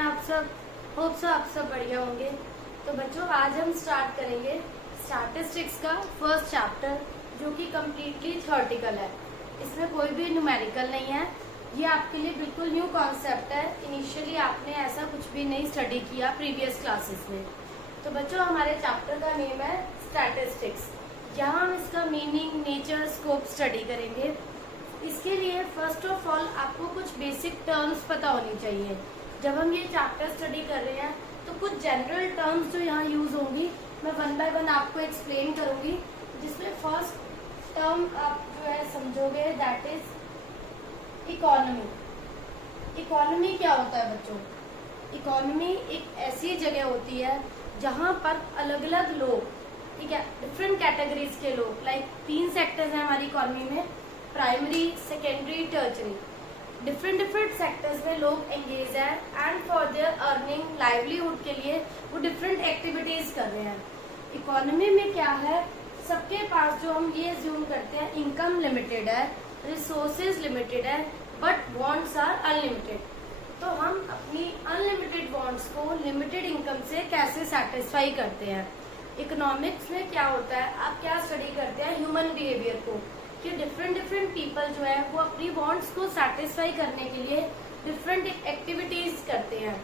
आप सब? Hope so आप सब बढ़िया होंगे। तो बच्चों आज हम स्टार्ट करेंगे स्टैटिस्टिक्स का फर्स्ट चैप्टर, जो कि कम्प्लीटली थ्योरेटिकल है। इसमें कोई भी न्यूमेरिकल नहीं है। ये आपके लिए बिल्कुल न्यू कॉन्सेप्ट है। इनिशियली आपने ऐसा कुछ भी नहीं स्टडी किया प्रीवियस क्लासेस में। तो बच्चों हमारे चैप्टर का नेम है स्टैटिस्टिक्स। यहाँ हम इसका मीनिंग, नेचर, स्कोप स्टडी करेंगे। इसके लिए फर्स्ट ऑफ ऑल आपको कुछ बेसिक टर्म्स पता होनी चाहिए। जब हम ये चैप्टर स्टडी कर रहे हैं तो कुछ जनरल टर्म्स जो यहाँ यूज होंगी मैं वन बाय वन आपको एक्सप्लेन करूंगी, जिसमें फर्स्ट टर्म आप जो है समझोगे, दैट इज इकोनॉमी। इकोनॉमी क्या होता है बच्चों? इकोनॉमी एक ऐसी जगह होती है जहाँ पर अलग अलग लोग, ठीक है, डिफरेंट कैटेगरीज के लोग, लाइक 3 सेक्टर्स हैं हमारी इकोनॉमी में, primary, secondary, tertiary. Different sectors में लोग एंगेज है and for their earning, livelihood के लिए वो डिफरेंट एक्टिविटीज कर रहे हैं। इकोनॉमी में क्या है, सबके पास जो हम ये ज्यूम करते हैं इनकम लिमिटेड है, रिसोर्सेज लिमिटेड है, बट वांट्स आर अनलिमिटेड। तो हम अपनी अनलिमिटेड वांट्स को लिमिटेड इनकम से कैसे सेटिस्फाई करते हैं? इकोनॉमिक्स में क्या होता है, आप क्या स्टडी करते हैं? ह्यूमन बिहेवियर को, कि डिफरेंट पीपल जो है वो अपनी वांट्स को सेटिस्फाई करने के लिए डिफरेंट एक्टिविटीज करते हैं।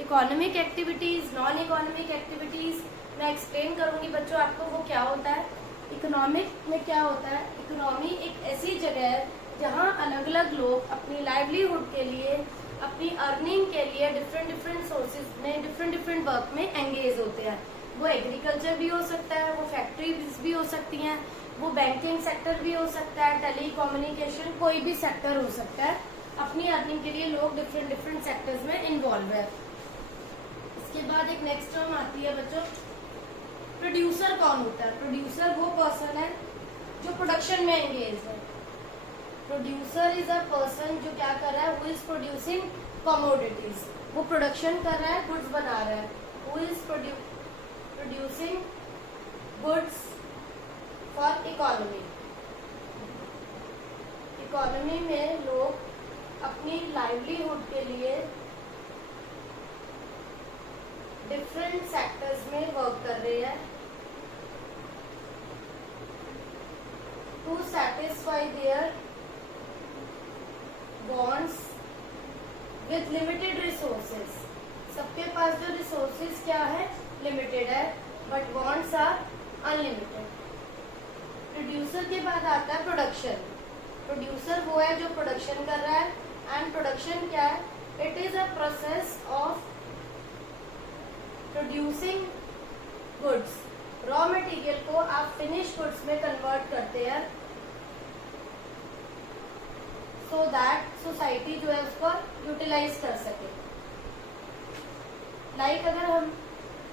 Economic activities, non economic activities मैं एक्सप्लेन करूंगी बच्चों आपको वो क्या होता है। इकोनॉमिक में क्या होता है, इकोनॉमी एक ऐसी जगह है जहाँ अलग अलग लोग अपनी लाइवलीहुड के लिए, अपनी अर्निंग के लिए डिफरेंट सोर्सेज में, डिफरेंट वर्क में एंगेज होते हैं। वो एग्रीकल्चर भी हो सकता है, वो फैक्ट्रीज भी हो सकती हैं, वो बैंकिंग सेक्टर भी हो सकता है, टेली कम्युनिकेशन, कोई भी सेक्टर हो सकता है। अपनी अर्निंग के लिए लोग डिफरेंट सेक्टर्स में इन्वॉल्व है। इसके बाद एक नेक्स्ट टर्म आती है बच्चों, प्रोड्यूसर कौन होता है? प्रोड्यूसर वो पर्सन है जो प्रोडक्शन में एंगेज है। प्रोड्यूसर इज अ पर्सन जो क्या कर रहा है, हु इज प्रोड्यूसिंग कमोडिटीज। वो प्रोडक्शन कर रहा है, गुड्स बना रहा है। Who is producing goods for economy. Economy में लोग अपनी लाइवलीहुड के लिए डिफरेंट सेक्टर्स में वर्क कर रहे हैं to satisfy their wants with limited resources. सबके पास जो रिसोर्सेज क्या है, लिमिटेड है, but wants are unlimited. Producer के बाद आता है प्रोडक्शन। प्रोड्यूसर वो है जो प्रोडक्शन कर रहा है, एंड प्रोडक्शन क्या है, it is a process of producing goods. Raw material को आप फिनिश गुड्स में कन्वर्ट करते हैं सो दैट सोसाइटी जो है उसको यूटिलाइज कर सके। लाइक अगर हम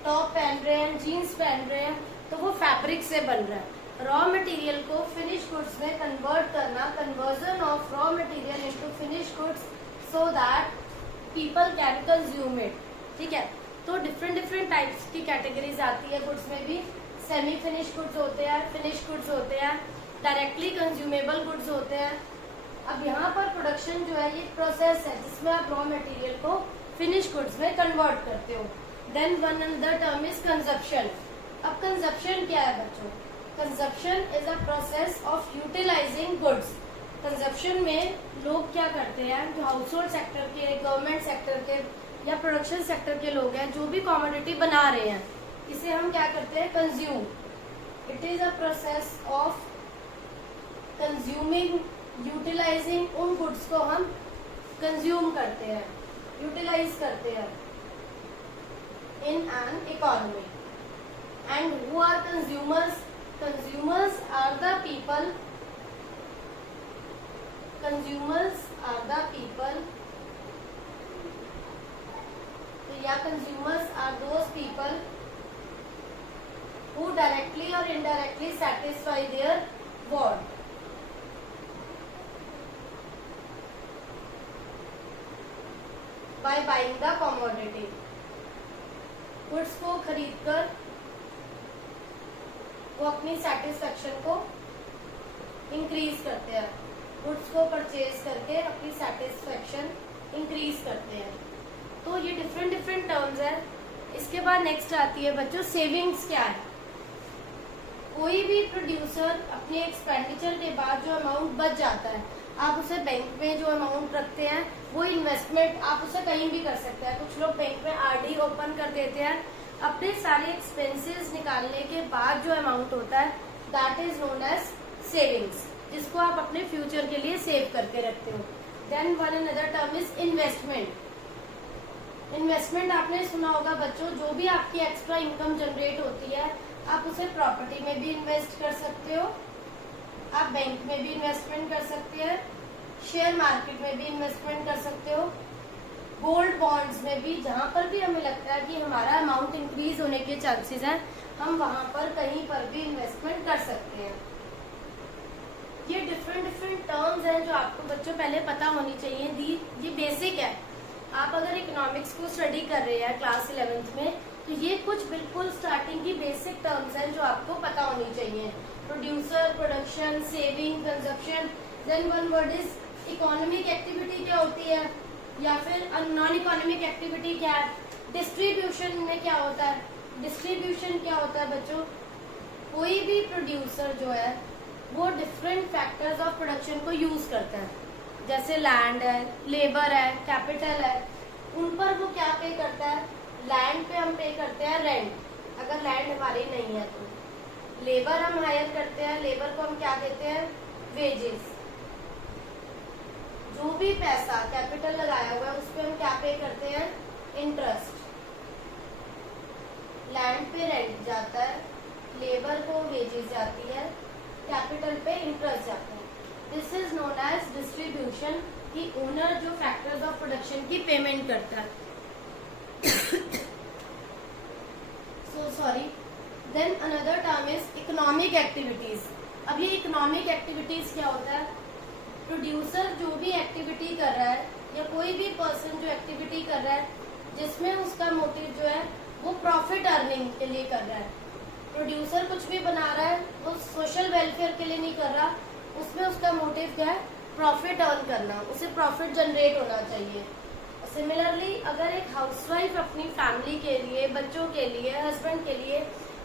टॉप पहन रहे हैं, जीन्स पहन रहे हैं, तो वो फैब्रिक से बन रहा है। रॉ मटेरियल को फिनिश गुड्स में कन्वर्ट करना, conversion of raw material into finish goods so that people can consume it, ठीक है। तो डिफरेंट टाइप्स की कैटेगरीज आती है गुड्स में भी। सेमी फिनिश गुड्स होते हैं, फिनिश गुड्स होते हैं, डायरेक्टली कंज्यूमेबल गुड्स होते हैं। अब यहाँ पर प्रोडक्शन जो है ये प्रोसेस है जिसमें आप रॉ मटेरियल को फिनिश गुड्स में कन्वर्ट करते हो। Then one another term is consumption. अब कंजप्शन क्या है बच्चों? Consumption is a process of utilising goods. Consumption में लोग क्या करते हैं, जो हाउस होल्ड सेक्टर के, गवर्नमेंट सेक्टर के या प्रोडक्शन सेक्टर के लोग हैं, जो भी कमोडिटी बना रहे हैं, इसे हम क्या करते हैं, consume. It is a process of consuming, utilising. उन गुड्स को हम कंज्यूम करते हैं, यूटिलाइज करते हैं in an economy. And who are consumers? Consumers are the people. Consumers are the people. So yeah, consumers are those people who directly or indirectly satisfy their want. By buying the commodity. Goods को खरीदकर वो अपनी satisfaction को increase करते हैं। Goods को purchase करके अपनी सेटिस्फेक्शन इंक्रीज करते हैं। तो ये ये डिफरेंट डिफरेंट टर्म्स है। इसके बाद नेक्स्ट आती है बच्चों सेविंग्स क्या है। कोई भी प्रोड्यूसर अपने एक्सपेंडिचर के बाद जो अमाउंट बच जाता है, आप उसे बैंक में जो अमाउंट रखते हैं वो इन्वेस्टमेंट आप उसे कहीं भी कर सकते हैं। कुछ लोग बैंक में आरडी ओपन कर देते हैं। अपने सारे एक्सपेंसेस निकालने के बाद जो अमाउंट होता है that is known as savings, जिसको आप अपने फ्यूचर के लिए सेव करके रखते हो। Then one another term is investment. Investment आपने सुना होगा बच्चों, जो भी आपकी एक्स्ट्रा इनकम जनरेट होती है आप उसे प्रॉपर्टी में भी इन्वेस्ट कर सकते हो, आप बैंक में भी इन्वेस्टमेंट कर सकते हैं, शेयर मार्केट में भी इन्वेस्टमेंट कर सकते हो, गोल्ड बॉन्ड्स में भी, जहां पर भी हमें लगता है कि हमारा अमाउंट इंक्रीज होने के चांसेस हैं, हम वहां पर कहीं पर भी इन्वेस्टमेंट कर सकते हैं। ये डिफरेंट डिफरेंट टर्म्स हैं जो आपको बच्चों पहले पता होनी चाहिए। ये बेसिक है। आप अगर इकोनॉमिक्स को स्टडी कर रहे हैं क्लास 11th में, तो ये कुछ बिल्कुल स्टार्टिंग की बेसिक टर्म्स हैं जो आपको पता होनी चाहिए। Producer, production, saving, consumption. Then one word is economic activity क्या होती है, या फिर नॉन इकोनॉमिक एक्टिविटी क्या है। डिस्ट्रीब्यूशन में क्या होता है, डिस्ट्रीब्यूशन क्या होता है बच्चों, कोई भी प्रोड्यूसर जो है वो डिफरेंट फैक्टर्स ऑफ प्रोडक्शन को यूज करता है। जैसे लैंड है, लेबर है, कैपिटल है, उन पर वो क्या पे करता है। लैंड पे हम पे करते हैं रेंट, अगर लैंड हमारी नहीं है तो। लेबर हम हायर करते हैं, लेबर को हम क्या देते हैं, वेजेस। जो भी पैसा कैपिटल लगाया हुआ है उस पे हम क्या पे करते हैं, इंटरेस्ट। लैंड पे रेंट जाता है, लेबर को वेजेस जाती है, कैपिटल पे इंटरेस्ट जाता है। This is known as distribution, की ओनर जो फैक्टर्स ऑफ प्रोडक्शन की पेमेंट करता है। So sorry. Then another term is economic activities. अब ये इकोनॉमिक एक्टिविटीज क्या होता है, प्रोड्यूसर जो भी एक्टिविटी कर रहा है या कोई भी पर्सन जो एक्टिविटी कर रहा है जिसमें उसका मोटिव जो है वो प्रॉफिट अर्निंग के लिए कर रहा है। प्रोड्यूसर कुछ भी बना रहा है वो सोशल वेलफेयर के लिए नहीं कर रहा, उसमें उसका मोटिव क्या है, प्रॉफिट अर्न करना, उसे प्रॉफिट जनरेट होना चाहिए। सिमिलरली अगर एक हाउसवाइफ अपनी फैमिली के लिए, बच्चों के लिए, हस्बैंड के लिए,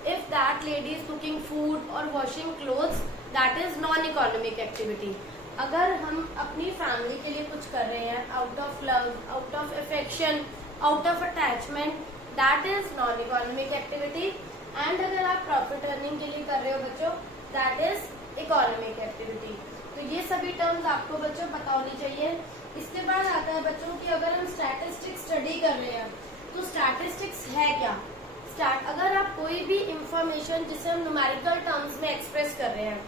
if that lady is cooking food और washing clothes, that is non economic activity. अगर हम अपनी फैमिली के लिए कुछ कर रहे हैं out of love, out of affection, out of attachment, that is non economic activity. And अगर आप प्रॉफिट अर्निंग के लिए कर रहे हो बच्चों, दैट इज इकोनॉमिक एक्टिविटी। तो ये सभी टर्म्स आपको बच्चों पता होनी चाहिए। इसके बाद आता है बच्चों कि अगर हम स्टैटिस्टिक्स स्टडी कर रहे हैं तो स्टैटिस्टिक्स है क्या। अगर आप कोई भी इंफॉर्मेशन जिसे हम न्यूमेरिकल टर्म्स में एक्सप्रेस कर रहे हैं,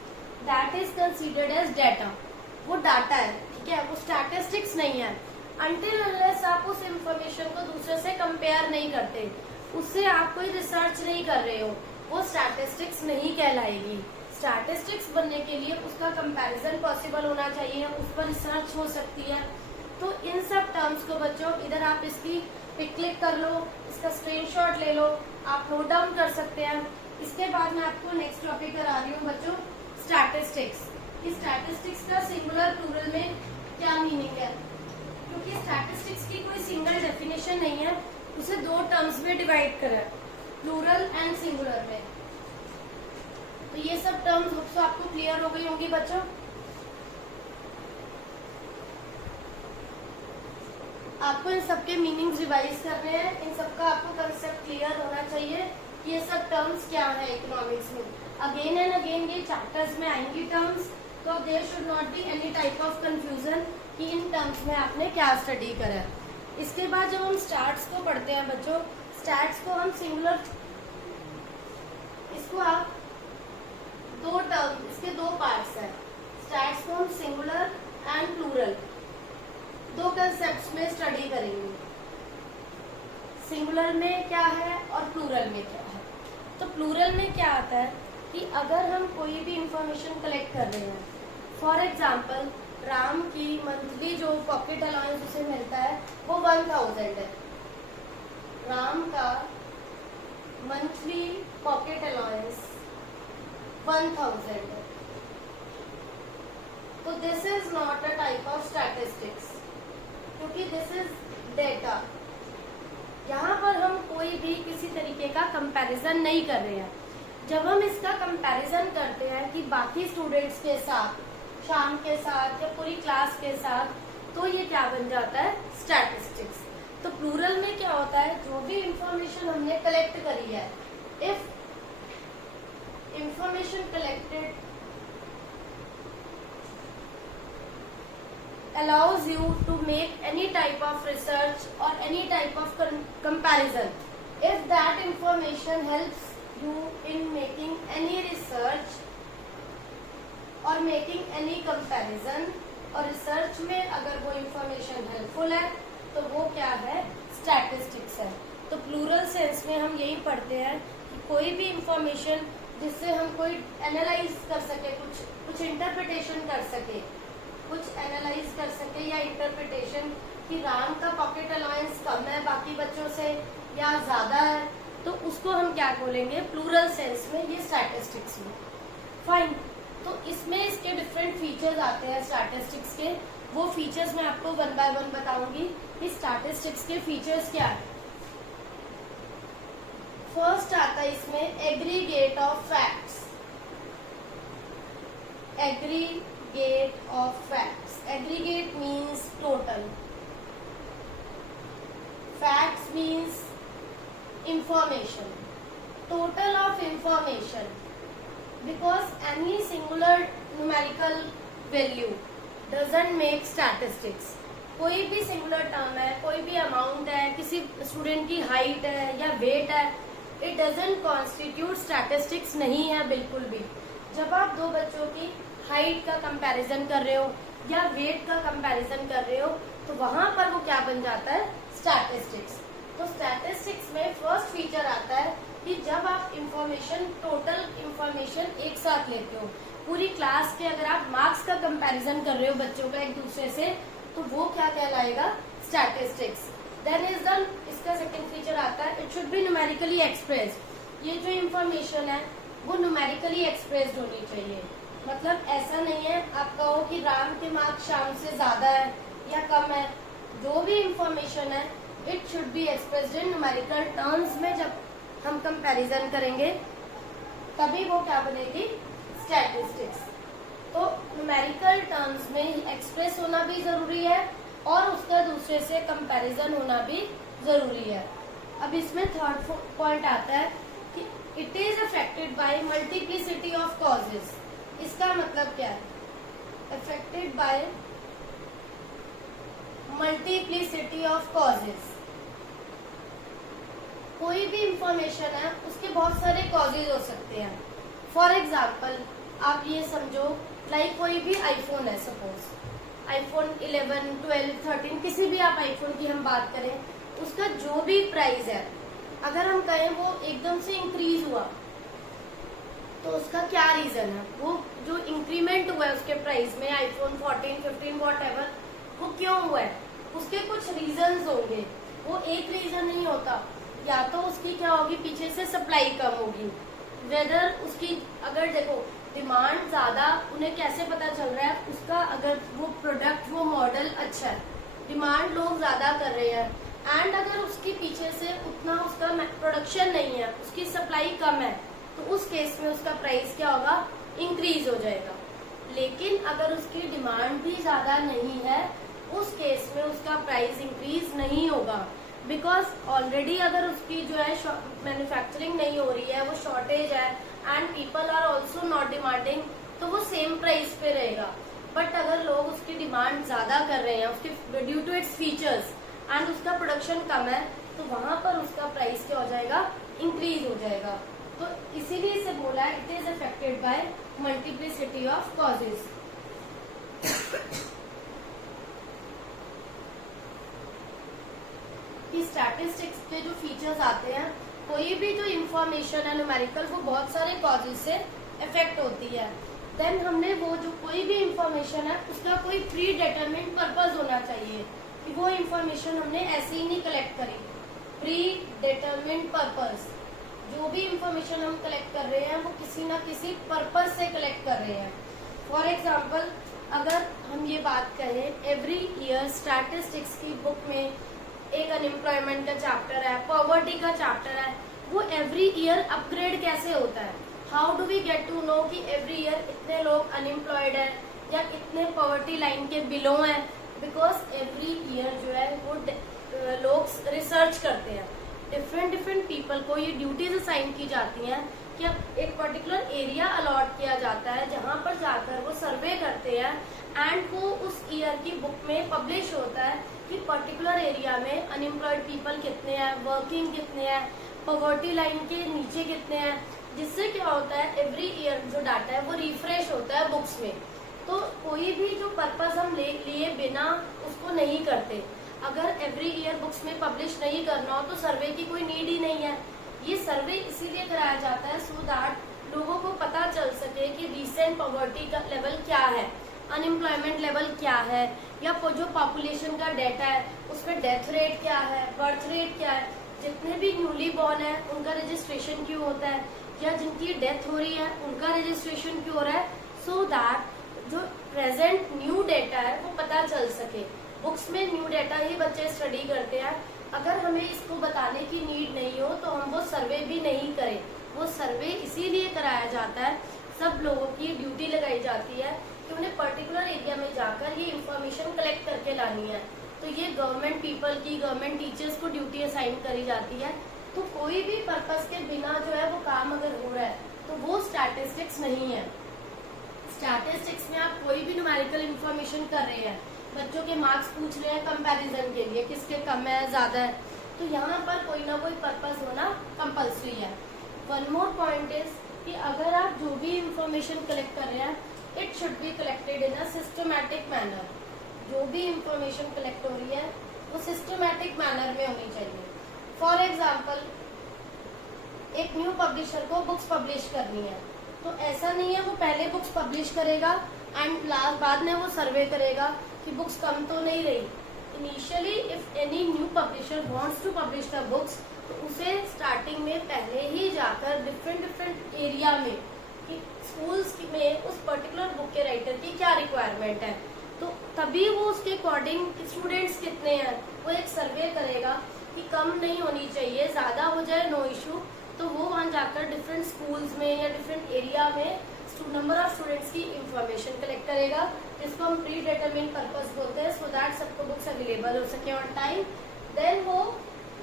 that is considered as data. वो डाटा है, ठीक है, वो स्टैटिस्टिक्स नहीं है। अनटिल अनलेस आप उस इंफॉर्मेशन को दूसरे से कंपेयर नहीं करते, उससे आप कोई रिसर्च नहीं कर रहे हो, वो स्टैटिस्टिक्स नहीं कहलाएगी। स्टैटिस्टिक्स बनने के लिए उसका कंपैरिजन पॉसिबल होना चाहिए, उस पर रिसर्च हो सकती है। तो इन सब टर्म्स को बच्चों इधर आप इसकी पिक क्लिक कर लो, इसका स्क्रीनशॉट ले लो, आप नोट डाउन कर सकते हैं। इसके बाद मैं आपको नेक्स्ट टॉपिक करा रही हूँ बच्चों, स्टैटिस्टिक्स। इस स्टैटिस्टिक्स का सिंगुलर प्लूरल में क्या मीनिंग है, क्योंकि स्टैटिस्टिक्स की कोई सिंगल डेफिनेशन नहीं है, उसे दो टर्म्स में डिवाइड करा है, प्लूरल एंड सिंगुलर में। तो ये सब टर्म्स आपको क्लियर हो गई होंगी बच्चों। आपको इन सबके मीनिंग्स रिवाइज करने हैं, इन सबका आपको कंसेप्ट क्लियर होना चाहिए कि ये सब टर्म्स क्या है इकोनॉमिक्स में। अगेन एंड अगेन ये चैप्टर्स में आएंगी टर्म्स, तो there should not be any type of confusion कि इन टर्म्स में आपने क्या स्टडी करा है। इसके बाद जब हम स्टैट्स को पढ़ते हैं बच्चों, स्टैट्स को हम सिंगुलर, इसको आप दो टर्म, इसके दो पार्ट्स हैं। स्टैट्स को हम सिंगुलर एंड प्लूरल दो कंसेप्ट्स में स्टडी करेंगे। सिंगुलर में क्या है और प्लूरल में क्या है। तो प्लूरल में क्या आता है कि अगर हम कोई भी इंफॉर्मेशन कलेक्ट कर रहे हैं, फॉर एग्जाम्पल राम की मंथली जो पॉकेट अलाउंस उसे मिलता है वो 1000 है। राम का मंथली पॉकेट अलाउंस 1000 है। तो this is not a type of statistics, क्योंकि दिस इज डेटा। कोई भी किसी तरीके का कंपैरिजन नहीं कर रहे हैं। जब हम इसका कंपैरिजन करते हैं कि बाकी स्टूडेंट्स के साथ, शाम के साथ या पूरी क्लास के साथ, तो ये क्या बन जाता है, स्टैटिस्टिक्स। तो प्लूरल में क्या होता है, जो भी इंफॉर्मेशन हमने कलेक्ट करी है, if information collected allows you to make any type of research or any type of comparison. If that information helps you in making any research or making any comparison, और research में अगर वो information helpful है तो वो क्या है, statistics है। तो प्लूरल सेंस में हम यही पढ़ते हैं कि कोई भी इंफॉर्मेशन जिससे हम कोई एनालाइज कर सके, कुछ इंटरप्रिटेशन कर सके, कुछ एनालाइज कर सके या इंटरप्रिटेशन कि राम का पॉकेट अलाउंस कम है बाकी बच्चों से या ज्यादा है, तो उसको हम क्या बोलेंगे, प्लूरल सेंस में, ये स्टैटिस्टिक्स में। फाइन। तो इसमें इसके डिफरेंट फीचर्स आते हैं स्टैटिस्टिक्स के, वो फीचर्स मैं आपको वन बाय वन बताऊंगी कि स्टैटिस्टिक्स के फीचर्स क्या है। फर्स्ट आता है इसमें aggregate of facts. Aggregate of facts. Aggregate means total. Facts means information. Total of information. Because any singular numerical value doesn't make statistics. कोई भी सिंगुलर टर्म है, कोई भी अमाउंट है, किसी स्टूडेंट की हाइट है या वेट है, इट डजंट कॉन्स्टिट्यूट स्टैटिस्टिक्स नहीं है बिल्कुल भी। जब आप दो बच्चों की हाइट का कंपैरिजन कर रहे हो या वेट का कंपैरिजन कर रहे हो, तो वहां पर वो क्या बन जाता है, स्टैटिस्टिक्स। तो स्टैटिस्टिक्स में फर्स्ट फीचर आता है कि जब आप इंफॉर्मेशन, टोटल इंफॉर्मेशन एक साथ लेते हो, पूरी क्लास के अगर आप मार्क्स का कंपैरिजन कर रहे हो बच्चों का एक दूसरे से, तो वो क्या कहलाएगा, स्टैटिस्टिक्स। देन इज द, इसका सेकंड फीचर आता है, it should be numerically expressed. ये जो इंफॉर्मेशन है वो न्यूमेरिकली एक्सप्रेस्ड होनी चाहिए। मतलब ऐसा नहीं है आप कहो कि राम के मार्क्स श्याम से ज्यादा है या कम है, जो भी इंफॉर्मेशन है it should be expressed in numerical terms में। जब हम कंपैरिजन करेंगे तभी वो क्या बनेगी, स्टैटिस्टिक्स। तो न्यूमेरिकल टर्म्स में एक्सप्रेस होना भी जरूरी है और उसका दूसरे से कंपैरिजन होना भी जरूरी है। अब इसमें थर्ड पॉइंट आता है कि it is affected by multiplicity of causes. इसका मतलब क्या है, affected by multiplicity of causes. कोई भी इंफॉर्मेशन है उसके बहुत सारे कॉजेज हो सकते हैं। फॉर एग्जाम्पल आप ये समझो, लाइक कोई भी आईफोन है, सपोज आईफोन 11, 12, 13, किसी भी आप आईफोन की हम बात करें, उसका जो भी प्राइस है, अगर हम कहें वो एकदम से इंक्रीज हुआ, तो उसका क्या रीजन है, वो जो इंक्रीमेंट हुआ है उसके प्राइस में, आईफोन 14, 15 वॉटएवर, वो क्यों हुआ है, उसके कुछ रीजंस होंगे। वो एक रीजन नहीं होता, या तो उसकी क्या होगी, पीछे से सप्लाई कम होगी, वेदर उसकी, अगर देखो डिमांड ज्यादा, उन्हें कैसे पता चल रहा है उसका, अगर वो प्रोडक्ट, वो मॉडल अच्छा है, डिमांड लोग ज्यादा कर रहे हैं, एंड अगर उसकी पीछे से उतना उसका प्रोडक्शन नहीं है, उसकी सप्लाई कम है, तो उस केस में उसका प्राइस क्या होगा, इंक्रीज हो जाएगा। लेकिन अगर उसकी डिमांड भी ज्यादा नहीं है, उस केस में उसका प्राइस इंक्रीज नहीं होगा, बिकॉज ऑलरेडी अगर उसकी जो है मैन्युफैक्चरिंग नहीं हो रही है, वो शॉर्टेज है and people are also not demanding, तो वो सेम प्राइस पे रहेगा। बट अगर लोग उसकी डिमांड ज्यादा कर रहे हैं, उसके due to its features and उसका प्रोडक्शन कम है, तो वहां पर उसका प्राइस क्या हो जाएगा, इंक्रीज हो जाएगा। तो इसीलिए इसे बोला है it is affected by multiplicity of causes. Statistics के जो फीचर्स आते हैं, कोई भी जो इंफॉर्मेशन है न्यूमेरिकल, वो बहुत सारे कॉजेज से इफेक्ट होती है। देन हमने वो जो कोई भी इंफॉर्मेशन है उसका कोई प्री डिटरमिन्ड पर्पस होना चाहिए, कि वो इंफॉर्मेशन हमने ऐसे ही नहीं कलेक्ट करी। प्री डिटरमिन्ड पर्पस, जो भी इंफॉर्मेशन हम कलेक्ट कर रहे हैं वो किसी ना किसी पर्पस से कलेक्ट कर रहे हैं। फॉर एग्जाम्पल अगर हम ये बात करें, एवरी ईयर स्टैटिस्टिक्स की बुक में एक अनएम्प्लॉयमेंट का चैप्टर है, पॉवर्टी का चैप्टर है, वो एवरी ईयर अपग्रेड कैसे होता है, how do we get to know कि एवरी ईयर इतने लोग अनएम्प्लॉयड है या इतने पॉवर्टी लाइन के बिलो हैं, बिकॉज एवरी ईयर जो है वो लोग रिसर्च करते हैं, डिफरेंट पीपल को ये ड्यूटीज असाइन की जाती हैं कि अब एक पर्टिकुलर एरिया अलॉट किया जाता है जहां पर जाकर वो सर्वे करते हैं एंड वो उस ईयर की बुक में पब्लिश होता है कि पर्टिकुलर एरिया में अनएम्प्लॉयड पीपल कितने हैं, वर्किंग कितने हैं, पॉवर्टी लाइन के नीचे कितने हैं, जिससे क्या होता है एवरी ईयर जो डाटा है वो रिफ्रेश होता है बुक्स में। तो कोई भी जो पर्पस हम लिए बिना उसको नहीं करते, अगर एवरी ईयर बुक्स में पब्लिश नहीं करना हो तो सर्वे की कोई नीड ही नहीं है। ये सर्वे इसीलिए कराया जाता है सो दैट लोगों को पता चल सके कि रिसेंट पॉवर्टी का लेवल क्या है, अनएम्प्लॉयमेंट लेवल क्या है, या जो पॉपुलेशन का डाटा है उसमें डेथ रेट क्या है, बर्थ रेट क्या है, जितने भी न्यूली बॉर्न है उनका रजिस्ट्रेशन क्यों होता है, या जिनकी डेथ हो रही है उनका रजिस्ट्रेशन क्यों हो रहा है, सो दैट जो प्रेजेंट न्यू डेटा है वो पता चल सके। बुक्स में न्यू डेटा ही बच्चे स्टडी करते हैं, अगर हमें इसको बताने की नीड नहीं हो तो हम वो सर्वे भी नहीं करें। वो सर्वे इसीलिए कराया जाता है, सब लोगों की ड्यूटी लगाई जाती है कि उन्हें पर्टिकुलर एरिया में जाकर ये इन्फॉर्मेशन कलेक्ट करके लानी है। तो ये गवर्नमेंट पीपल की, गवर्नमेंट टीचर्स को ड्यूटी असाइन करी जाती है। तो कोई भी पर्पस के बिना जो है वो काम अगर हो रहा है तो वो स्टैटिस्टिक्स नहीं है। स्टैटिस्टिक्स में आप कोई भी न्यूमेरिकल इन्फॉर्मेशन कर रहे हैं, बच्चों के मार्क्स पूछ रहे हैं कंपैरिजन के लिए किसके कम है ज्यादा है, तो यहाँ पर कोई ना कोई पर्पस होना कंपल्सरी है। वन मोर पॉइंट इज कि अगर आप जो भी इंफॉर्मेशन कलेक्ट कर रहे हैं it should be collected in a systematic manner. जो भी इंफॉर्मेशन कलेक्ट हो रही है वो सिस्टमैटिक मैनर में होनी चाहिए। फॉर एग्जाम्पल एक न्यू पब्लिशर को बुक्स पब्लिश करनी है तो ऐसा नहीं है वो पहले बुक्स पब्लिश करेगा एंड लास्ट बाद में वो सर्वे करेगा कि बुक्स कम तो नहीं रही। Initially if any new publisher wants to publish the books तो उसे स्टार्टिंग में पहले ही जाकर डिफरेंट एरिया में कि स्कूल्स में उस पर्टिकुलर बुक के राइटर की क्या रिक्वायरमेंट है, तो तभी वो उसके अकॉर्डिंग स्टूडेंट्स कितने हैं वो एक सर्वे करेगा कि कम नहीं होनी चाहिए, ज्यादा हो जाए नो इशू, तो वो वहाँ जाकर डिफरेंट स्कूल्स में या डिफरेंट एरिया में नंबर ऑफ स्टूडेंट्स की इंफॉर्मेशन कलेक्ट करेगा, जिसको हम प्री डिटरमिन पर्पस बोलते हैं, सो दैट सबको बुक्स अवेलेबल हो सके ऑन टाइम, देन वो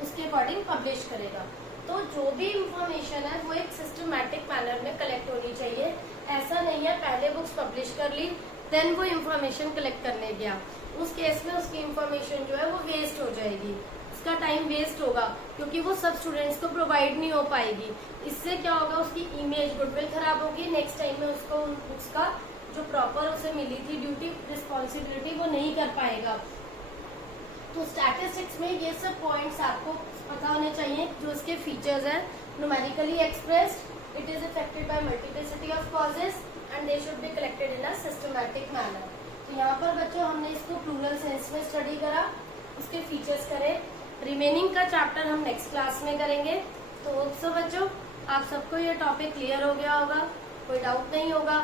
उसके अकॉर्डिंग पब्लिश करेगा। तो जो भी इंफॉर्मेशन है वो एक सिस्टमैटिक मैनर में कलेक्ट होनी चाहिए। ऐसा नहीं है पहले बुक्स पब्लिश कर ली देन वो इंफॉर्मेशन कलेक्ट करने गया, उस केस में उसकी इंफॉर्मेशन जो है वो वेस्ट हो जाएगी, उसका टाइम वेस्ट होगा क्योंकि वो सब स्टूडेंट्स को प्रोवाइड नहीं हो पाएगी। इससे क्या होगा उसकी इमेज गुडविल खराब होगी, नेक्स्ट टाइम में उसको उसका जो प्रॉपर उसे मिली थी ड्यूटी रिस्पॉन्सिबिलिटी वो नहीं कर पाएगा। तो स्टैटिस्टिक्स में ये सब पॉइंट्स आपको पता होने चाहिए जो इसके फीचर्स हैं। Numerically expressed, it is affected by multiplicity of causes and they should be collected in a systematic manner. तो यहाँ पर बच्चों हमने इसको प्लूरल सेंस में स्टडी करा, उसके फीचर्स करे। रिमेनिंग का चैप्टर हम नेक्स्ट क्लास में करेंगे। तो सो बच्चों आप सबको ये टॉपिक क्लियर हो गया होगा, कोई डाउट नहीं होगा।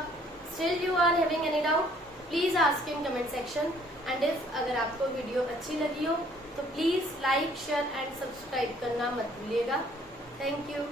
Still you are having any doubt please ask in comment section and if अगर आपको वीडियो अच्छी लगी हो तो please like share and subscribe करना मत भूलिएगा। Thank you.